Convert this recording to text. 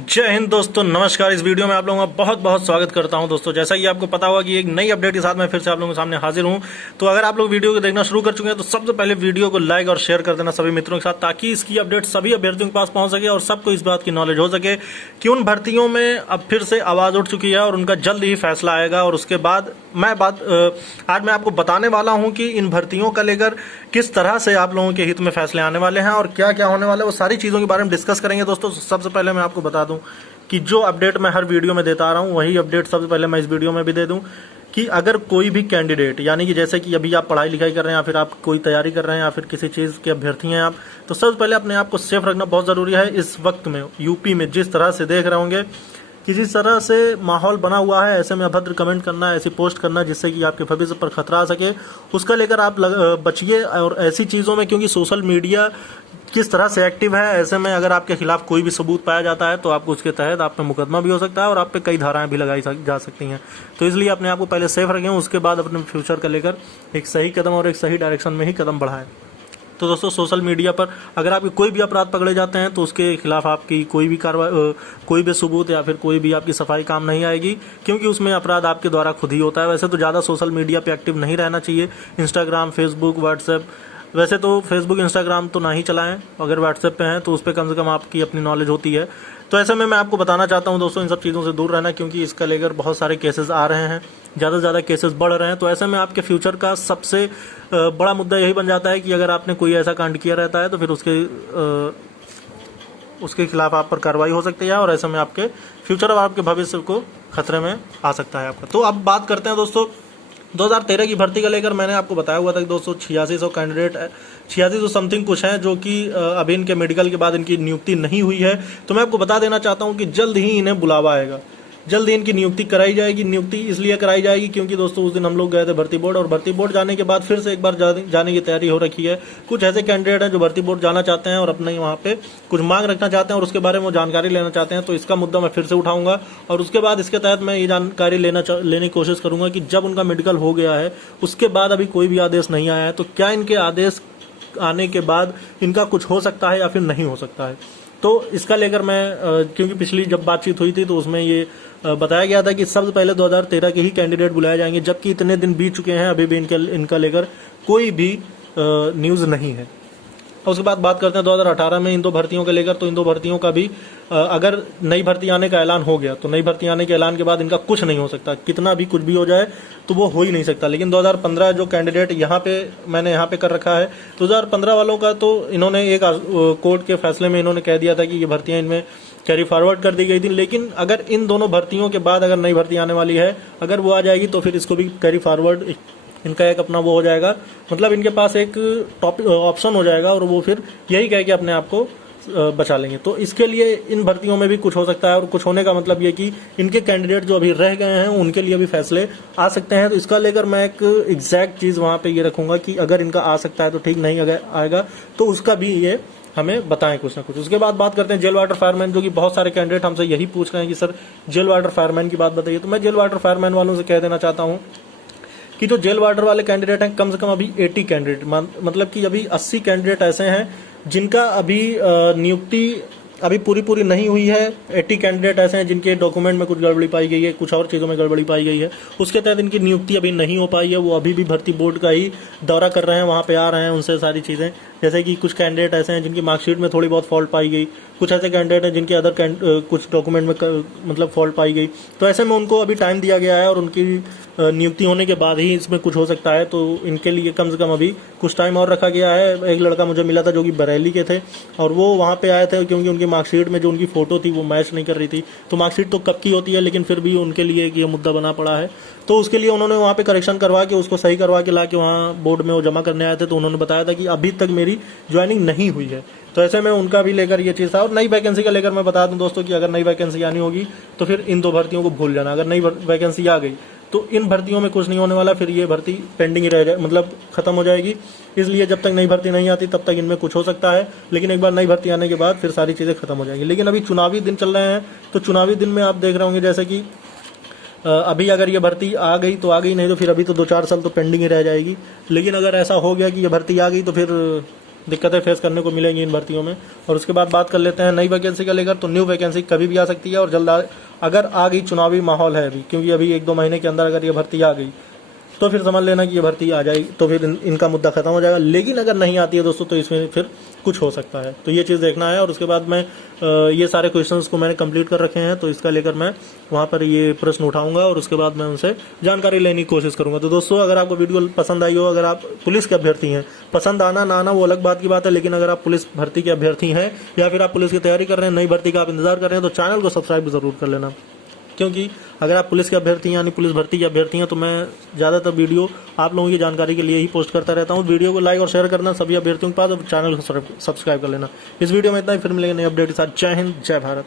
जय हिंद दोस्तों, नमस्कार। इस वीडियो में आप लोगों का बहुत बहुत स्वागत करता हूं। दोस्तों, जैसा कि आपको पता होगा कि एक नई अपडेट के साथ मैं फिर से आप लोगों के सामने हाजिर हूं। तो अगर आप लोग वीडियो को देखना शुरू कर चुके हैं तो सबसे पहले वीडियो को लाइक और शेयर कर देना सभी मित्रों के साथ, ताकि इसकी अपडेट सभी अभ्यर्थियों के पास पहुंच सके और सबको इस बात की नॉलेज हो सके कि उन भर्तियों में अब फिर से आवाज़ उठ चुकी है और उनका जल्द ही फैसला आएगा। और उसके बाद आज मैं आपको बताने वाला हूँ कि इन भर्तियों का लेकर किस तरह से आप लोगों के हित में फैसले आने वाले हैं और क्या क्या होने वाला है, वो सारी चीज़ों के बारे में डिस्कस करेंगे। दोस्तों, सबसे पहले मैं आपको बता दूं कि जो अपडेट मैं हर वीडियो में देता आ रहा हूँ वही अपडेट सबसे पहले मैं इस वीडियो में भी दे दूं कि अगर कोई भी कैंडिडेट, यानी कि जैसे कि अभी आप पढ़ाई लिखाई कर रहे हैं या फिर आप कोई तैयारी कर रहे हैं या फिर किसी चीज़ के अभ्यर्थी हैं आप, तो सबसे पहले अपने आप को सेफ रखना बहुत ज़रूरी है। इस वक्त में यूपी में जिस तरह से देख रहे होंगे कि जिस तरह से माहौल बना हुआ है, ऐसे में अभद्र कमेंट करना, ऐसी पोस्ट करना जिससे कि आपके भविष्य पर खतरा आ सके, उसका लेकर आप बचिए। और ऐसी चीज़ों में, क्योंकि सोशल मीडिया किस तरह से एक्टिव है, ऐसे में अगर आपके खिलाफ कोई भी सबूत पाया जाता है तो आपको उसके तहत आप पे मुकदमा भी हो सकता है और आप पे कई धाराएं भी लगाई जा सकती हैं। तो इसलिए अपने आप को पहले सेफ रखें, उसके बाद अपने फ्यूचर का लेकर एक सही कदम और एक सही डायरेक्शन में ही कदम बढ़ाएं। तो दोस्तों, सोशल मीडिया पर अगर आपके कोई भी अपराध पकड़े जाते हैं तो उसके खिलाफ आपकी कोई भी कार्रवाई, कोई भी सबूत या फिर कोई भी आपकी सफाई काम नहीं आएगी, क्योंकि उसमें अपराध आपके द्वारा खुद ही होता है। वैसे तो ज़्यादा सोशल मीडिया पे एक्टिव नहीं रहना चाहिए, इंस्टाग्राम, फेसबुक, व्हाट्सएप। वैसे तो फेसबुक, इंस्टाग्राम तो ना ही चलाएं, अगर व्हाट्सएप पे हैं तो उस पर कम से कम आपकी अपनी नॉलेज होती है। तो ऐसे में मैं आपको बताना चाहता हूं दोस्तों, इन सब चीज़ों से दूर रहना, क्योंकि इसका लेकर बहुत सारे केसेस आ रहे हैं, ज़्यादा से ज़्यादा केसेस बढ़ रहे हैं। तो ऐसे में आपके फ्यूचर का सबसे बड़ा मुद्दा यही बन जाता है कि अगर आपने कोई ऐसा कांड किया रहता है तो फिर उसके खिलाफ आप पर कार्रवाई हो सकती है और ऐसे में आपके फ्यूचर और आपके भविष्य को खतरे में आ सकता है आपका। तो अब बात करते हैं दोस्तों 2013 की भर्ती का लेकर। मैंने आपको बताया हुआ था कि 286 कैंडिडेट, 86 समथिंग कुछ हैं जो कि अभी इनके मेडिकल के बाद इनकी नियुक्ति नहीं हुई है। तो मैं आपको बता देना चाहता हूं कि जल्द ही इन्हें बुलावा आएगा, जल्द ही इनकी नियुक्ति कराई जाएगी। नियुक्ति इसलिए कराई जाएगी क्योंकि दोस्तों उस दिन हम लोग गए थे भर्ती बोर्ड, और भर्ती बोर्ड जाने के बाद फिर से एक बार जाने की तैयारी हो रखी है। कुछ ऐसे कैंडिडेट हैं जो भर्ती बोर्ड जाना चाहते हैं और अपने वहाँ पे कुछ मांग रखना चाहते हैं और उसके बारे में वो जानकारी लेना चाहते हैं। तो इसका मुद्दा मैं फिर से उठाऊंगा और उसके बाद इसके तहत मैं ये जानकारी लेने की कोशिश करूंगा कि जब उनका मेडिकल हो गया है उसके बाद अभी कोई भी आदेश नहीं आया है, तो क्या इनके आदेश आने के बाद इनका कुछ हो सकता है या फिर नहीं हो सकता है। तो इसका लेकर मैं, क्योंकि पिछली जब बातचीत हुई थी तो उसमें ये बताया गया था कि सबसे पहले 2013 के ही कैंडिडेट बुलाए जाएंगे, जबकि इतने दिन बीत चुके हैं, अभी भी इनका लेकर कोई भी न्यूज़ नहीं है। और उसके बाद बात करते हैं 2018 में इन दो भर्तियों को लेकर। तो इन दो भर्तियों का भी अगर नई भर्ती आने का ऐलान हो गया तो नई भर्ती आने के ऐलान के बाद इनका कुछ नहीं हो सकता, कितना भी कुछ भी हो जाए तो वो हो ही नहीं सकता। लेकिन 2015 जो कैंडिडेट मैंने यहाँ पे कर रखा है, 2015 वालों का तो इन्होंने एक कोर्ट के फैसले में इन्होंने कह दिया था कि ये भर्तियाँ इनमें कैरी फॉरवर्ड कर दी गई थी। लेकिन अगर इन दोनों भर्तियों के बाद अगर नई भर्ती आने वाली है, अगर वो आ जाएगी तो फिर इसको भी कैरी फॉरवर्ड, इनका एक अपना वो हो जाएगा, मतलब इनके पास एक ऑप्शन हो जाएगा और वो फिर यही कह के अपने आप को बचा लेंगे। तो इसके लिए इन भर्तियों में भी कुछ हो सकता है, और कुछ होने का मतलब ये कि इनके कैंडिडेट जो अभी रह गए हैं उनके लिए भी फैसले आ सकते हैं। तो इसका लेकर मैं एक एग्जैक्ट चीज़ वहाँ पे ये रखूंगा कि अगर इनका आ सकता है तो ठीक, नहीं अगर आएगा तो उसका भी ये हमें बताएं कुछ ना कुछ। उसके बाद बात करते हैं जेल वाटर फायरमैन, जो कि बहुत सारे कैंडिडेट हमसे यही पूछ रहे हैं कि सर जेल वाटर फायरमैन की बात बताइए। तो मैं जेल वाटर फायरमैन वालों से कह देना चाहता हूँ कि जो जेल वार्डर वाले कैंडिडेट हैं, कम से कम अभी 80 कैंडिडेट, मतलब कि अभी 80 कैंडिडेट ऐसे हैं जिनका अभी नियुक्ति अभी पूरी नहीं हुई है। 80 कैंडिडेट ऐसे हैं जिनके डॉक्यूमेंट में कुछ गड़बड़ी पाई गई है, कुछ और चीज़ों में गड़बड़ी पाई गई है, उसके तहत इनकी नियुक्ति अभी नहीं हो पाई है। वो अभी भी भर्ती बोर्ड का ही दौरा कर रहे हैं, वहाँ पे आ रहे हैं, उनसे सारी चीज़ें, जैसे कि कुछ कैंडिडेट ऐसे हैं जिनकी मार्कशीट में थोड़ी बहुत फॉल्ट पाई गई, कुछ ऐसे कैंडिडेट हैं जिनके कुछ डॉक्यूमेंट में मतलब फॉल्ट पाई गई। तो ऐसे में उनको अभी टाइम दिया गया है और उनकी नियुक्ति होने के बाद ही इसमें कुछ हो सकता है। तो इनके लिए कम से कम अभी कुछ टाइम और रखा गया है। एक लड़का मुझे मिला था जो कि बरेली के थे और वो वहाँ पे आए थे क्योंकि उनकी मार्कशीट में जो उनकी फ़ोटो थी वो मैच नहीं कर रही थी। तो मार्कशीट तो कब की होती है, लेकिन फिर भी उनके लिए ये मुद्दा बना पड़ा है। तो उसके लिए उन्होंने वहाँ पे करेक्शन करवा के उसको सही करवा के ला के वहाँ बोर्ड में वो जमा करने आए थे। तो उन्होंने बताया था कि अभी तक मेरी ज्वाइनिंग नहीं हुई है। तो ऐसे में उनका भी लेकर ये चीज़ था। और नई वैकेंसी का लेकर मैं बता दूं दोस्तों कि अगर नई वैकेंसी आनी होगी तो फिर इन दो भर्तियों को भूल जाना। अगर नई वैकेंसी आ गई तो इन भर्तियों में कुछ नहीं होने वाला, फिर ये भर्ती पेंडिंग ही रह जाए, मतलब खत्म हो जाएगी। इसलिए जब तक नई भर्ती नहीं आती तब तक इनमें कुछ हो सकता है, लेकिन एक बार नई भर्ती आने के बाद फिर सारी चीज़ें खत्म हो जाएगी। लेकिन अभी चुनावी दिन चल रहे हैं, तो चुनावी दिन में आप देख रहे होंगे जैसे कि अभी अगर ये भर्ती आ गई तो आ गई, नहीं तो फिर अभी तो 2-4 साल तो पेंडिंग ही रह जाएगी। लेकिन अगर ऐसा हो गया कि ये भर्ती आ गई तो फिर दिक्कतें फेस करने को मिलेंगी इन भर्तियों में। और उसके बाद बात कर लेते हैं नई वैकेंसी का लेकर। तो न्यू वैकेंसी कभी भी आ सकती है और जल्द अगर आ गई, चुनावी माहौल है अभी, क्योंकि अभी 1-2 महीने के अंदर अगर ये भर्ती आ गई तो फिर समझ लेना कि ये भर्ती आ जाएगी, तो फिर इनका मुद्दा खत्म हो जाएगा। लेकिन अगर नहीं आती है दोस्तों तो इसमें फिर कुछ हो सकता है, तो ये चीज़ देखना है। और उसके बाद मैं ये सारे क्वेश्चंस को मैंने कंप्लीट कर रखे हैं, तो इसका लेकर मैं वहाँ पर ये प्रश्न उठाऊंगा और उसके बाद मैं उनसे जानकारी लेने की कोशिश करूंगा। तो दोस्तों अगर आपको वीडियो पसंद आई हो, अगर आप पुलिस के अभ्यर्थी हैं, पसंद आना ना आना वो अलग बात की बात है, लेकिन अगर आप पुलिस भर्ती के अभ्यर्थी हैं या फिर आप पुलिस की तैयारी कर रहे हैं, नई भर्ती का आप इंतजार कर रहे हैं, तो चैनल को सब्सक्राइब जरूर कर लेना। क्योंकि अगर आप पुलिस के अभ्यर्थी हैं यानी पुलिस भर्ती के अभ्यर्थी हैं, तो मैं ज़्यादातर वीडियो आप लोगों की जानकारी के लिए ही पोस्ट करता रहता हूँ। वीडियो को लाइक और शेयर करना सभी अभ्यर्थियों के पास, और चैनल को सब्सक्राइब कर लेना। इस वीडियो में इतना ही, फिर मिलेंगे नए अपडेट के साथ। जय हिंद, जय भारत।